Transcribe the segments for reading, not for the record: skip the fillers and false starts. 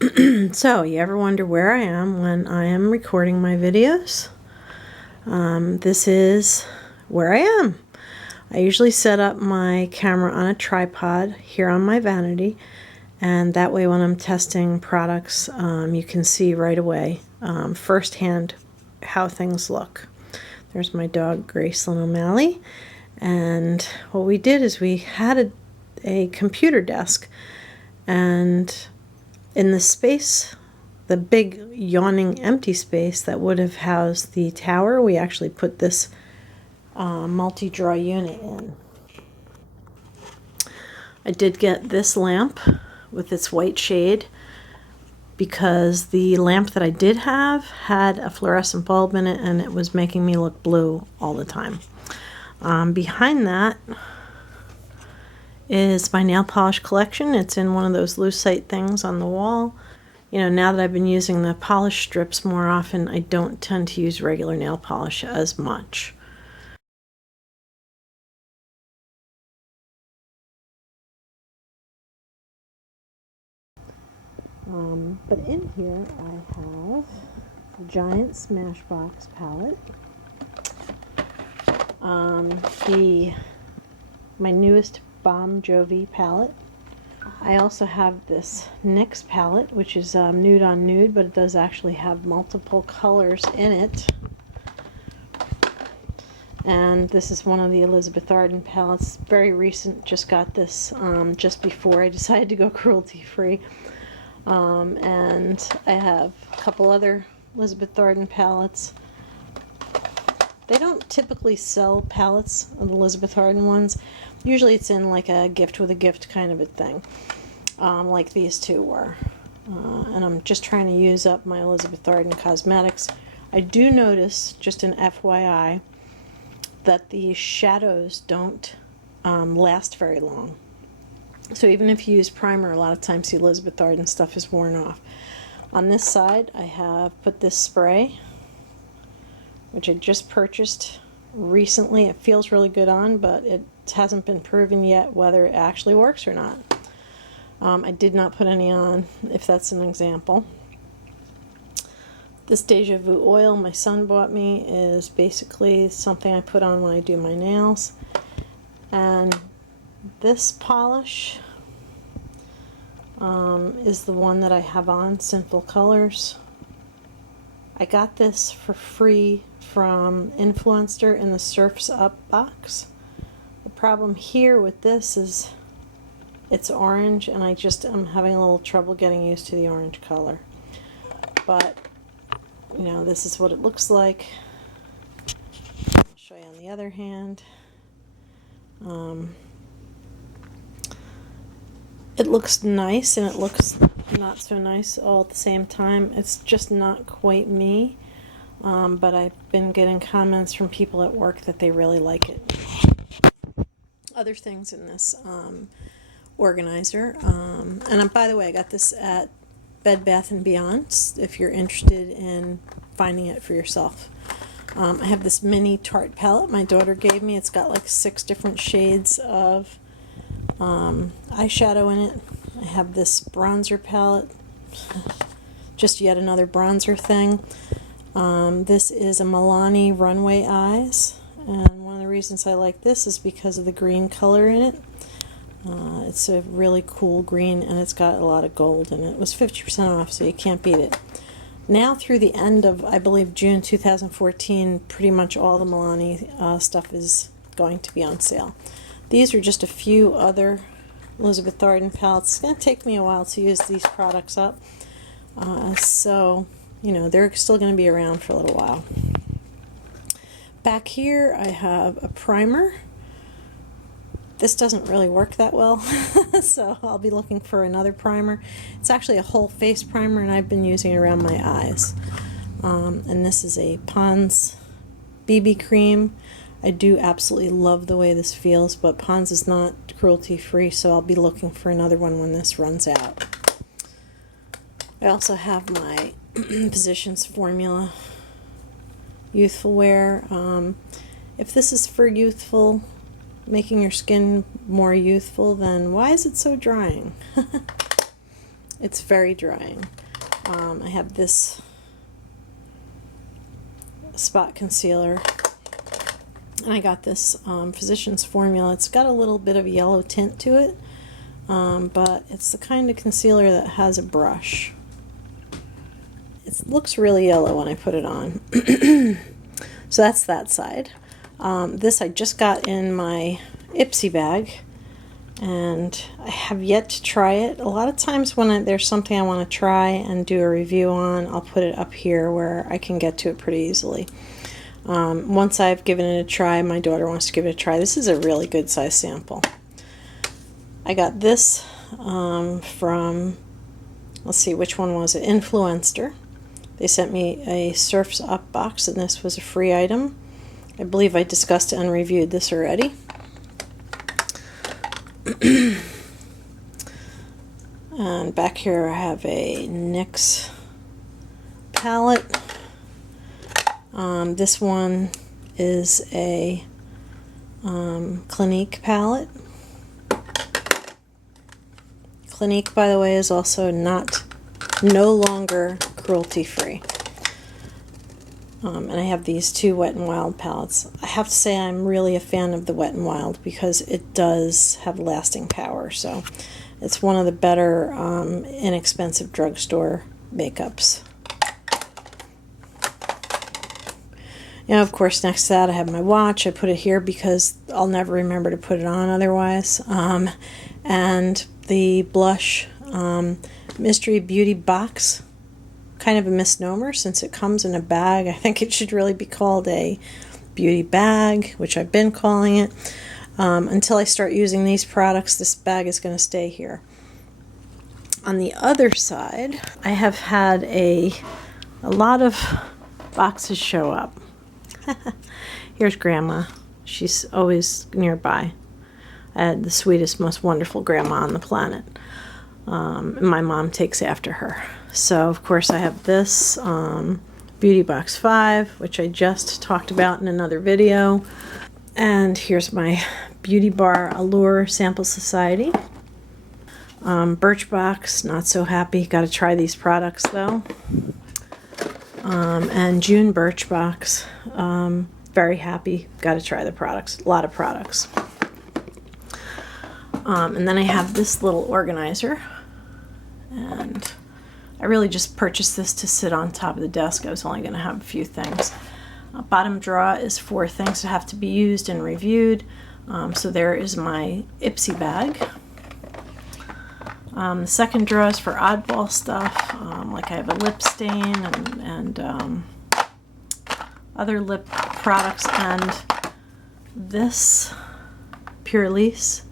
So, you ever wonder where I am when I am recording my videos? This is where I am. I usually set up my camera on a tripod here on my vanity, and that way when I'm testing products, you can see right away, firsthand, how things look. There's my dog, Graceland O'Malley, and what we did is we had a computer desk, and in the space, the big yawning empty space that would have housed the tower, we actually put this multi-draw unit in. I did get this lamp with its white shade because the lamp that I did have had a fluorescent bulb in it and it was making me look blue all the time. Behind that is my nail polish collection. It's in one of those lucite things on the wall. You know, now that I've been using the polish strips more often, I don't tend to use regular nail polish as much. But in here I have the giant Smashbox palette. My newest Bon Jovi palette. I also have this NYX palette, which is nude on nude, but it does actually have multiple colors in it. And this is one of the Elizabeth Arden palettes, very recent, just got this just before I decided to go cruelty-free. And I have a couple other Elizabeth Arden palettes. They don't typically sell palettes of the Elizabeth Arden ones. Usually it's in like a gift with a gift kind of a thing, like these two were. And I'm just trying to use up my Elizabeth Arden cosmetics. I do notice, just an FYI, that the shadows don't last very long. So even if you use primer, a lot of times the Elizabeth Arden stuff is worn off. On this side, I have put this spray, which I just purchased recently. It feels really good on, but it hasn't been proven yet whether it actually works or not. I did not put any on, if that's an example. This Deja Vu oil my son bought me is basically something I put on when I do my nails. And this polish is the one that I have on, Sinful Colors. I got this for free from Influencer in the Surf's Up box. The problem here with this is it's orange, and I'm having a little trouble getting used to the orange color. But, you know, this is what it looks like. I'll show you on the other hand. It looks nice and it looks not so nice all at the same time. It's just not quite me, but I've been getting comments from people at work that they really like it. Other things in this organizer, and by the way, I got this at Bed Bath & Beyond if you're interested in finding it for yourself. I have this mini Tarte palette my daughter gave me. It's got like 6 different shades of eyeshadow in it. I have this bronzer palette, just yet another bronzer thing. This is a Milani Runway Eyes, and one of the reasons I like this is because of the green color in it. It's a really cool green, and it's got a lot of gold in it. It was 50% off, so you can't beat it. Now through the end of, I believe, June 2014, pretty much all the Milani stuff is going to be on sale. These are just a few other Elizabeth Arden palettes. It's going to take me a while to use these products up. So, you know, they're still going to be around for a little while. Back here I have a primer. This doesn't really work that well, so I'll be looking for another primer. It's actually a whole face primer, and I've been using it around my eyes. And this is a Pond's BB cream. I do absolutely love the way this feels, but Pond's is not cruelty-free, so I'll be looking for another one when this runs out. I also have my Physicians Formula Youthful Wear. If this is for youthful, making your skin more youthful, then why is it so drying? It's very drying. I have this spot concealer, and I got this Physicians Formula. It's got a little bit of a yellow tint to it, but it's the kind of concealer that has a brush. It looks really yellow when I put it on. So that's that side. This I just got in my Ipsy bag, and I have yet to try it. A lot of times when there's something I want to try and do a review on, I'll put it up here where I can get to it pretty easily. Once I've given it a try, my daughter wants to give it a try. This is a really good size sample. I got this from, let's see, which one was it? Influencer. They sent me a Surf's Up box, and this was a free item. I believe I discussed and reviewed this already. And back here I have a NYX palette. This one is a Clinique palette. Clinique, by the way, is also no longer cruelty-free. And I have these two Wet n Wild palettes. I have to say I'm really a fan of the Wet n Wild because it does have lasting power. So it's one of the better inexpensive drugstore makeups. Now, of course, next to that I have my watch. I put it here because I'll never remember to put it on otherwise. And the blush Mystery Beauty box. Kind of a misnomer since it comes in a bag. I think it should really be called a beauty bag, which I've been calling it. Until I start using these products, this bag is going to stay here. On the other side, I have had a lot of boxes show up. Here's Grandma. She's always nearby. I had the sweetest, most wonderful grandma on the planet. And my mom takes after her. So, of course, I have this Beauty Box 5, which I just talked about in another video. And here's my Beauty Bar Allure Sample Society. Birchbox, not so happy. Got to try these products, though. And June Birchbox, very happy. Got to try the products. A lot of products. And then I have this little organizer. And I really just purchased this to sit on top of the desk. I was only going to have a few things. Bottom drawer is for things that have to be used and reviewed. So there is my Ipsy bag. The second drawer is for oddball stuff, like I have a lip stain and other lip products, and this Pure Lease,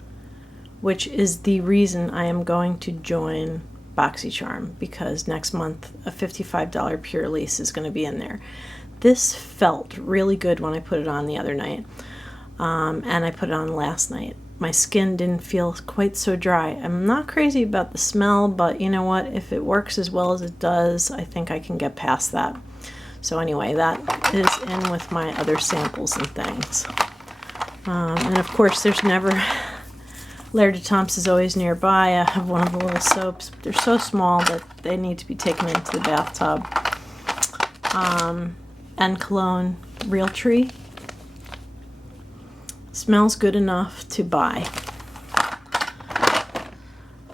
which is the reason I am going to join BoxyCharm, because next month a $55 Pure Lease is going to be in there. This felt really good when I put it on the other night, and I put it on last night. My skin didn't feel quite so dry. I'm not crazy about the smell, but you know what? If it works as well as it does, I think I can get past that. So anyway, that is in with my other samples and things. And of course, there's never... Laird de Temps is always nearby. I have one of the little soaps. They're so small that they need to be taken into the bathtub. And cologne, Realtree. Smells good enough to buy.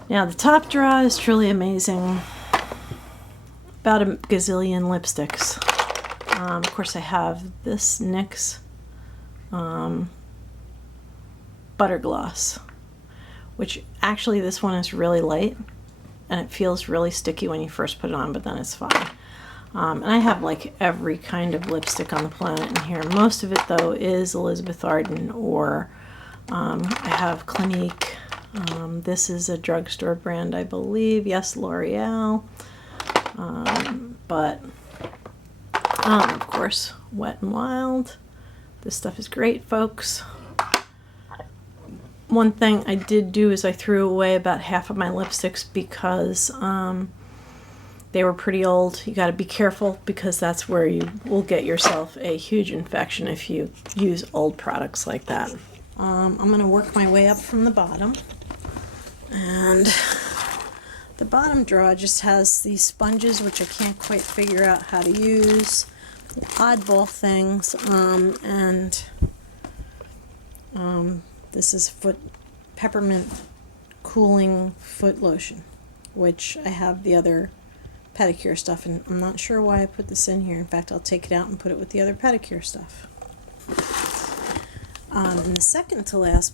Now the top drawer is truly amazing. About a gazillion lipsticks. Of course I have this NYX Butter Gloss, which actually this one is really light and it feels really sticky when you first put it on, but then it's fine. And I have like every kind of lipstick on the planet in here. Most of it though is Elizabeth Arden, or I have Clinique. This is a drugstore brand, I believe. Yes, L'Oreal. But of course, Wet n Wild. This stuff is great, folks. One thing I did do is I threw away about half of my lipsticks because they were pretty old. You got to be careful because that's where you will get yourself a huge infection if you use old products like that. I'm going to work my way up from the bottom. And The bottom drawer just has these sponges, which I can't quite figure out how to use. Oddball things, this is peppermint cooling foot lotion, which I have the other pedicure stuff, and I'm not sure why I put this in here. In fact, I'll take it out and put it with the other pedicure stuff. In the second to last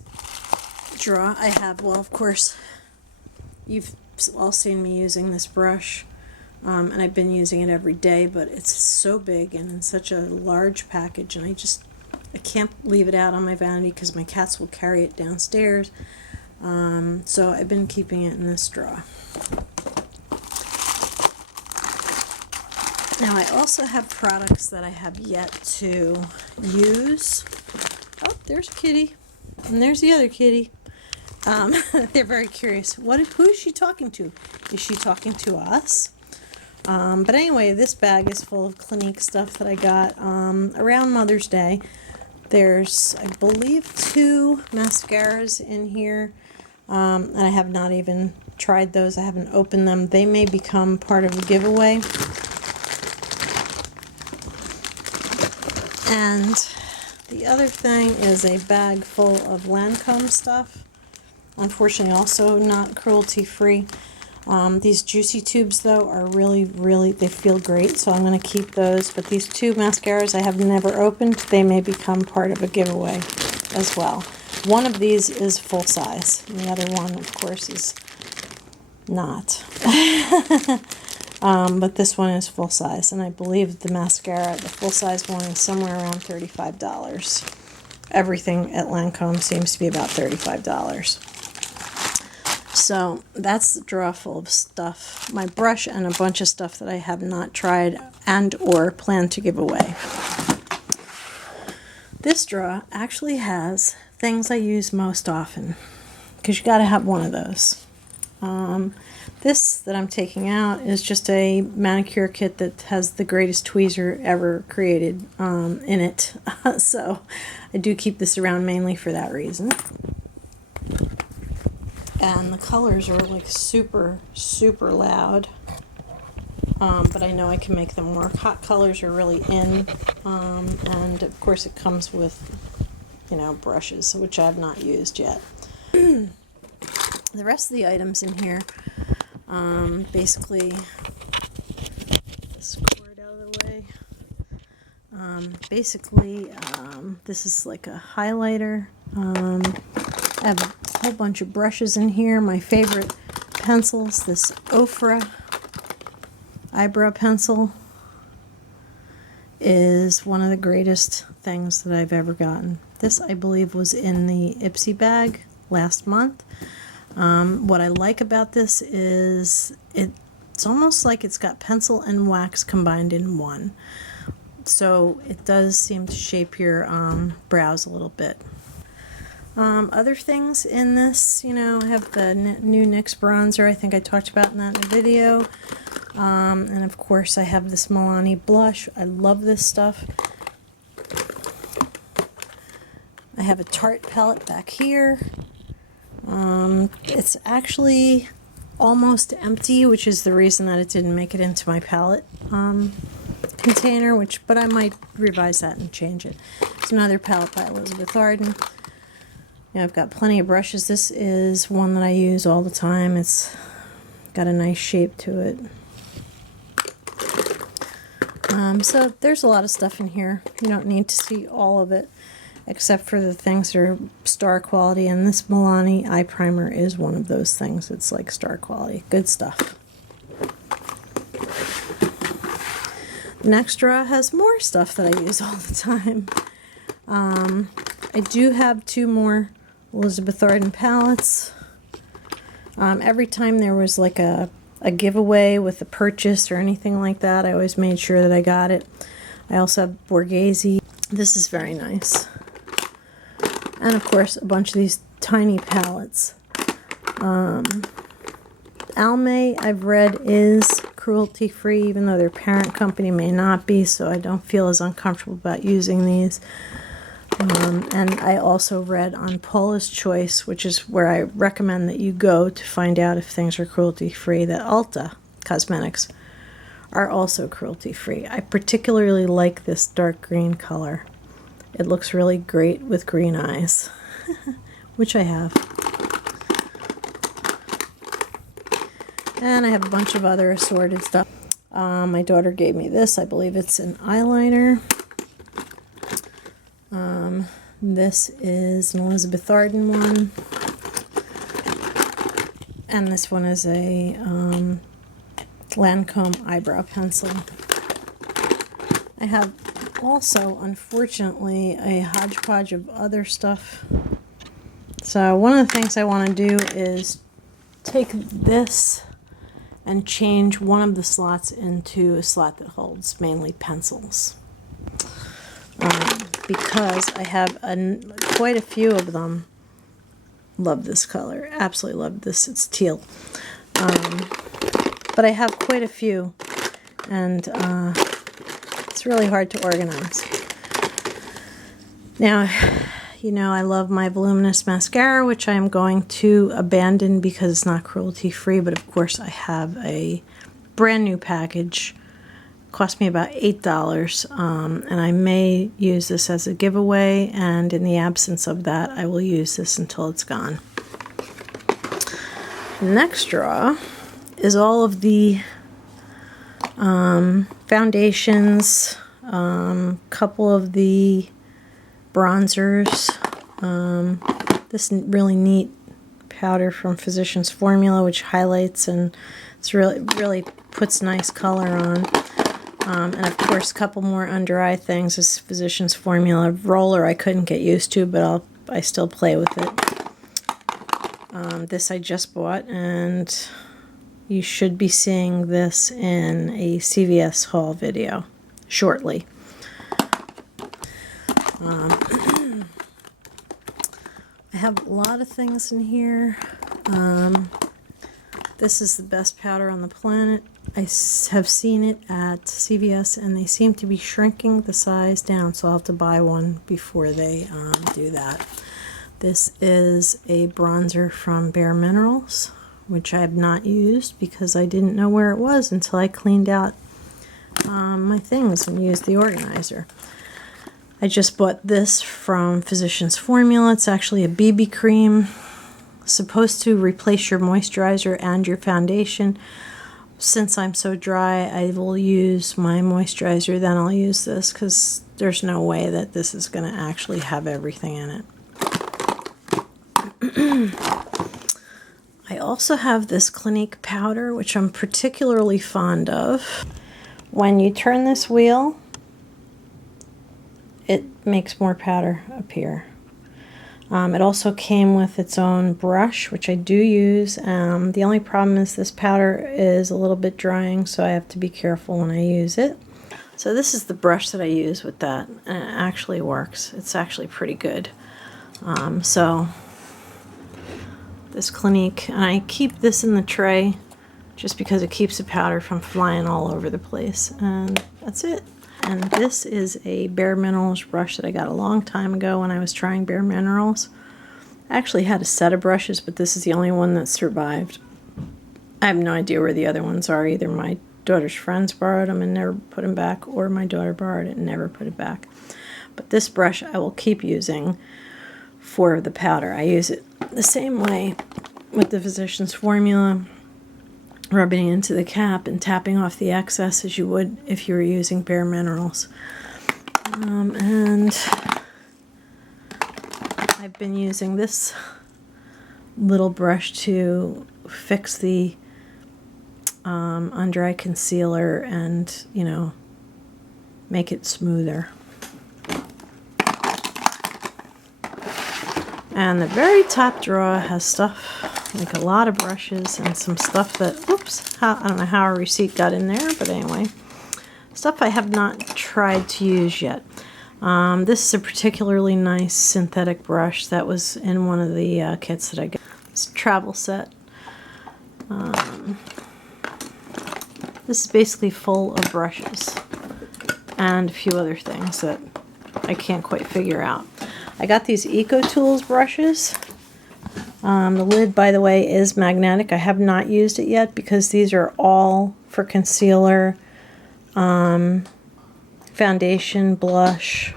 drawer, I have, well, of course, you've all seen me using this brush, and I've been using it every day, but it's so big and in such a large package, and I can't leave it out on my vanity because my cats will carry it downstairs. So I've been keeping it in this drawer. Now I also have products that I have yet to use. Oh, there's Kitty, and there's the other kitty. They're very curious. Who is she talking to? Is she talking to us? But anyway, this bag is full of Clinique stuff that I got around Mother's Day. There's, I believe, 2 mascaras in here, and I have not even tried those. I haven't opened them. They may become part of a giveaway. And the other thing is a bag full of Lancome stuff. Unfortunately, also not cruelty-free. These Juicy Tubes, though, are really, they feel great, so I'm going to keep those. But these 2 mascaras I have never opened. They may become part of a giveaway as well. One of these is full size, and the other one, of course, is not. But this one is full size, and I believe the mascara, the full size one, is somewhere around $35. Everything at Lancome seems to be about $35. So that's the drawer full of stuff. My brush and a bunch of stuff that I have not tried and or plan to give away. This drawer actually has things I use most often, because you got to have one of those. This that I'm taking out is just a manicure kit that has the greatest tweezer ever created in it. So I do keep this around mainly for that reason. And the colors are like super, super loud. But I know I can make them work. Hot colors are really in. And of course it comes with, brushes, which I have not used yet. The rest of the items in here, basically, this cord out of the way. This is like a highlighter. I have a whole bunch of brushes in here. My favorite pencils, this Ofra eyebrow pencil, is one of the greatest things that I've ever gotten. This, I believe, was in the Ipsy bag last month. What I like about this is it's almost like it's got pencil and wax combined in one. So it does seem to shape your brows a little bit. Other things in this, I have the new NYX bronzer. I think I talked about that in the video. And of course I have this Milani blush. I love this stuff. I have a Tarte palette back here. It's actually almost empty, which is the reason that it didn't make it into my palette container, but I might revise that and change it. It's another palette by Elizabeth Arden. I've got plenty of brushes. This is one that I use all the time. It's got a nice shape to it. So there's a lot of stuff in here. You don't need to see all of it, except for the things that are star quality, and this Milani eye primer is one of those things. It's like star quality. Good stuff. The next drawer has more stuff that I use all the time. I do have 2 more Elizabeth Arden palettes. Every time there was like a giveaway with a purchase or anything like that, I always made sure that I got it. I also have Borghese. This is very nice. And of course a bunch of these tiny palettes. Almay, I've read, is cruelty-free, even though their parent company may not be, so I don't feel as uncomfortable about using these. And I also read on Paula's Choice, which is where I recommend that you go to find out if things are cruelty-free, that Ulta Cosmetics are also cruelty-free. I particularly like this dark green color. It looks really great with green eyes, which I have. And I have a bunch of other assorted stuff. My daughter gave me this. I believe it's an eyeliner. This is an Elizabeth Arden one. And this one is a Lancome eyebrow pencil. I have also, unfortunately, a hodgepodge of other stuff. So one of the things I want to do is take this and change one of the slots into a slot that holds mainly pencils. Because I have quite a few of them. Love this color. Absolutely love this. It's teal. But I have quite a few. And it's really hard to organize. Now, you know, I love my voluminous mascara, which I'm going to abandon because it's not cruelty-free. But of course, I have a brand new package. Cost me about $8, and I may use this as a giveaway, and in the absence of that, I will use this until it's gone. The next drawer is all of the foundations, couple of the bronzers, this really neat powder from Physicians Formula, which highlights and it's really puts nice color on. And of course, a couple more under eye things. This Physicians Formula roller I couldn't get used to, but I still play with it. This I just bought, and you should be seeing this in a CVS haul video shortly. I have a lot of things in here. This is the best powder on the planet. I have seen it at CVS, and they seem to be shrinking the size down, so I'll have to buy one before they do that. This is a bronzer from Bare Minerals, which I have not used because I didn't know where it was until I cleaned out my things and used the organizer. I just bought this from Physicians Formula. It's actually a BB cream, supposed to replace your moisturizer and your foundation. Since I'm so dry, I will use my moisturizer, then I'll use this because there's no way that this is going to actually have everything in it. I also have this Clinique powder, which I'm particularly fond of. When you turn this wheel, it makes more powder appear. It also came with its own brush, which I do use. The only problem is this powder is a little bit drying, so I have to be careful when I use it. So this is the brush that I use with that, and it actually works. It's actually pretty good. So this Clinique, and I keep this in the tray just because it keeps the powder from flying all over the place, and that's it. And this is a Bare Minerals brush that I got a long time ago when I was trying Bare Minerals. I actually had a set of brushes, but this is the only one that survived. I have no idea where the other ones are. Either my daughter's friends borrowed them and never put them back, or my daughter borrowed it and never put it back. But this brush I will keep using for the powder. I use it the same way with the Physicians Formula, rubbing it into the cap and tapping off the excess as you would if you were using Bare Minerals. And I've been using this little brush to fix the under eye concealer and, you know, make it smoother. And the very top drawer has stuff like a lot of brushes and some stuff that, I don't know how a receipt got in there, but anyway, stuff I have not tried to use yet. This is a particularly nice synthetic brush that was in one of the kits that I got. It's a travel set. This is basically full of brushes and a few other things that I can't quite figure out. I got these Eco Tools brushes. The lid, by the way, is magnetic. I have not used it yet because these are all for concealer, foundation, blush,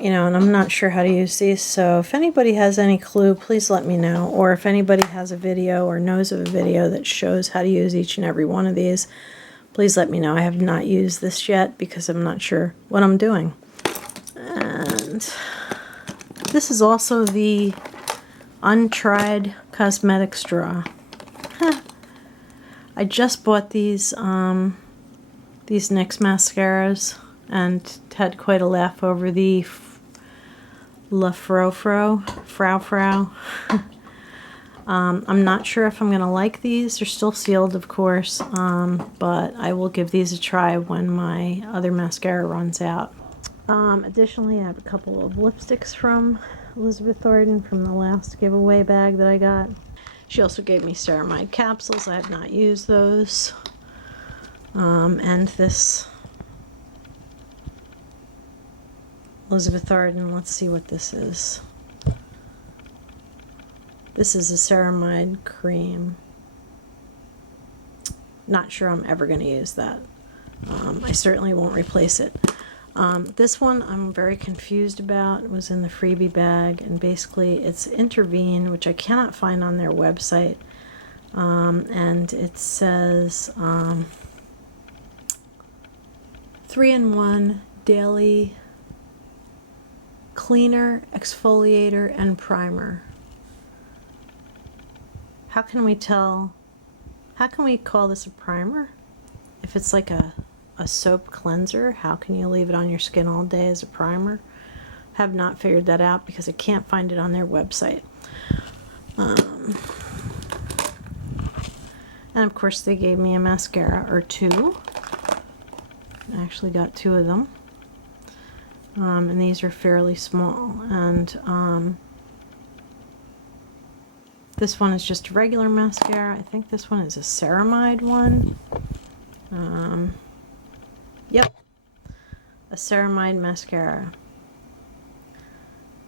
you know, and I'm not sure how to use these. So if anybody has any clue, please let me know. Or if anybody has a video or knows of a video that shows how to use each and every one of these, please let me know. I have not used this yet because I'm not sure what I'm doing. And this is also the untried cosmetic straw. I just bought these NYX mascaras and had quite a laugh over the La Frau. I'm not sure if I'm going to like these. They're still sealed, of course, but I will give these a try when my other mascara runs out. Additionally, I have a couple of lipsticks from Elizabeth Arden from the last giveaway bag that I got. She also gave me ceramide capsules. I have not used those. And this Elizabeth Arden, let's see what this is. This is a ceramide cream. Not sure I'm ever going to use that. I certainly won't replace it. This one I'm very confused about. It was in the freebie bag, and basically it's Intervene, which I cannot find on their website. And it says 3-in-1 daily cleaner, exfoliator, and primer. How can we tell? How can we call this a primer? If it's like a soap cleanser, how can you leave it on your skin all day as a primer? Have not figured that out because I can't find it on their website. And of course they gave me a mascara or two. I actually got two of them. And these are fairly small. And this one is just a regular mascara. I think this one is a ceramide one. Yep, a ceramide mascara.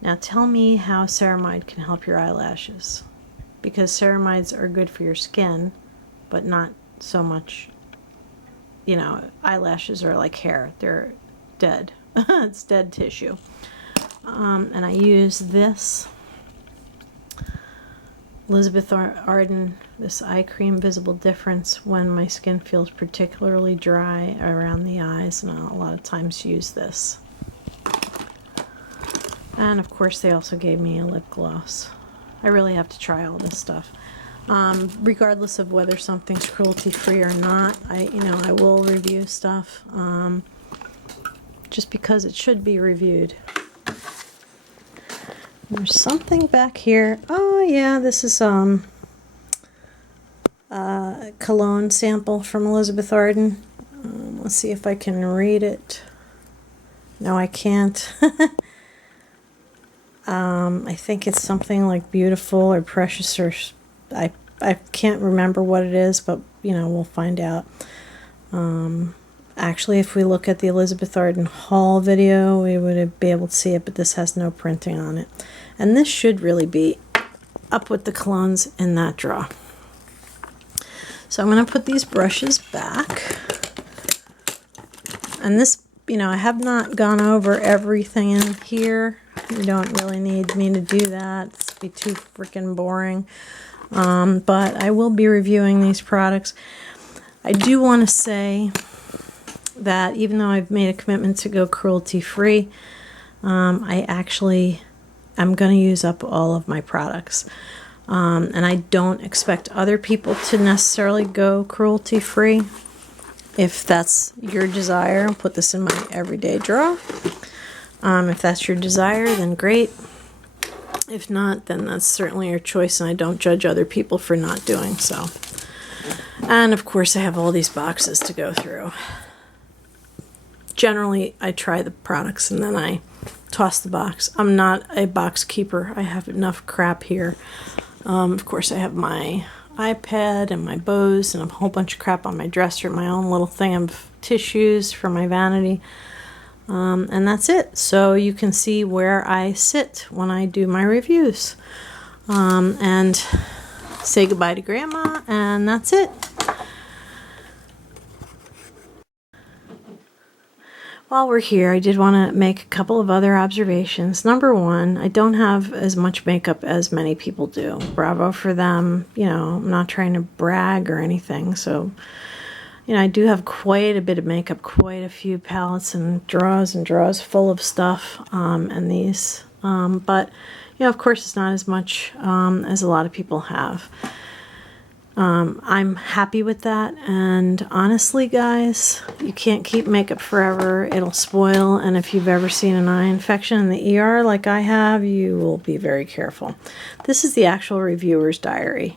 Now tell me how ceramide can help your eyelashes, because ceramides are good for your skin, but not so much, you know, eyelashes are like hair. They're dead. It's dead tissue. And I use this Elizabeth Arden, this eye cream Visible Difference, when my skin feels particularly dry around the eyes, and I'll a lot of times use this. And of course they also gave me a lip gloss. I really have to try all this stuff. Regardless of whether something's cruelty-free or not, I will review stuff, just because it should be reviewed. There's something back here. Oh yeah, this is a cologne sample from Elizabeth Arden. Let's see if I can read it. No, I can't. I think it's something like beautiful or precious, or I can't remember what it is, but we'll find out. Actually, if we look at the Elizabeth Arden haul video, we would be able to see it, but this has no printing on it. And this should really be up with the colognes in that drawer. So I'm going to put these brushes back. And this, I have not gone over everything in here. You don't really need me to do that. It'd be too freaking boring. But I will be reviewing these products. I do want to say that even though I've made a commitment to go cruelty-free, I actually am going to use up all of my products. And I don't expect other people to necessarily go cruelty-free. If that's your desire, I'll put this in my everyday drawer. If that's your desire, then great. If not, then that's certainly your choice, and I don't judge other people for not doing so. And of course, I have all these boxes to go through. Generally, I try the products and then I toss the box. I'm not a box keeper. I have enough crap here. Of course, I have my iPad and my bows and a whole bunch of crap on my dresser, my own little thing of tissues for my vanity. And that's it. So you can see where I sit when I do my reviews. And say goodbye to Grandma, and that's it. While we're here, I did want to make a couple of other observations. Number one, I don't have as much makeup as many people do. Bravo for them. You know, I'm not trying to brag or anything. So, you know, I do have quite a bit of makeup, quite a few palettes and drawers full of stuff, and these. But, you know, of course, it's not as much as a lot of people have. I'm happy with that, and honestly, guys, you can't keep makeup forever. It'll spoil, and if you've ever seen an eye infection in the ER like I have, you will be very careful. This is the actual reviewer's diary.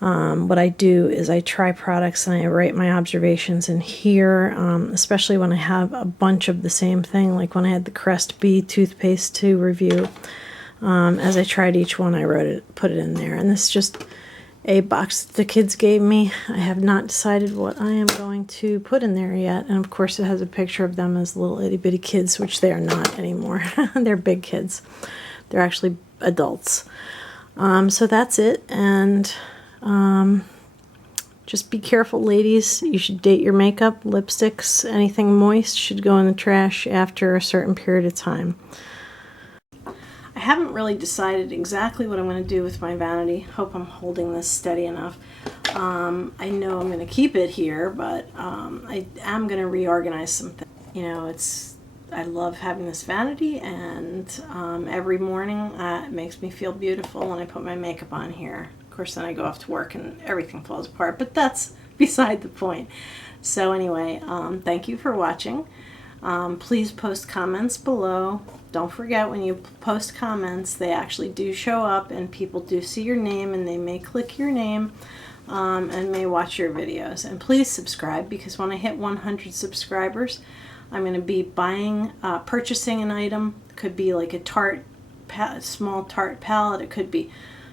What I do is I try products and I write my observations in here, especially when I have a bunch of the same thing, like when I had the Crest B toothpaste to review. As I tried each one, I put it in there, and this is just a box that the kids gave me. I have not decided what I am going to put in there yet. And of course it has a picture of them as little itty bitty kids, which they are not anymore. They're big kids. They're actually adults. So that's it. And just be careful, ladies. You should date your makeup. Lipsticks, anything moist should go in the trash after a certain period of time. I haven't really decided exactly what I'm going to do with my vanity. Hope I'm holding this steady enough. I know I'm going to keep it here, but I am going to reorganize some things. You know, I love having this vanity, and every morning it makes me feel beautiful when I put my makeup on here. Of course, then I go off to work and everything falls apart, but that's beside the point. So anyway, thank you for watching. Please post comments below. Don't forget, when you post comments, they actually do show up and people do see your name, and they may click your name and may watch your videos. And please subscribe, because when I hit 100 subscribers, I'm going to be purchasing an item. It could be like a small Tarte palette. It could be,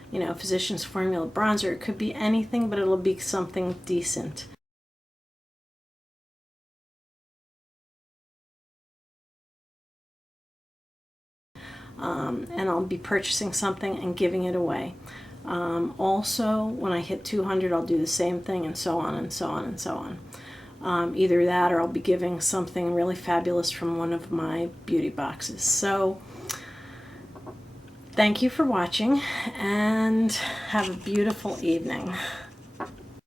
you know, Physicians Formula bronzer. It could be anything, but it'll be something decent. And I'll be purchasing something and giving it away. Also, when I hit 200, I'll do the same thing, and so on and so on and so on. Either that, or I'll be giving something really fabulous from one of my beauty boxes. So thank you for watching, and have a beautiful evening.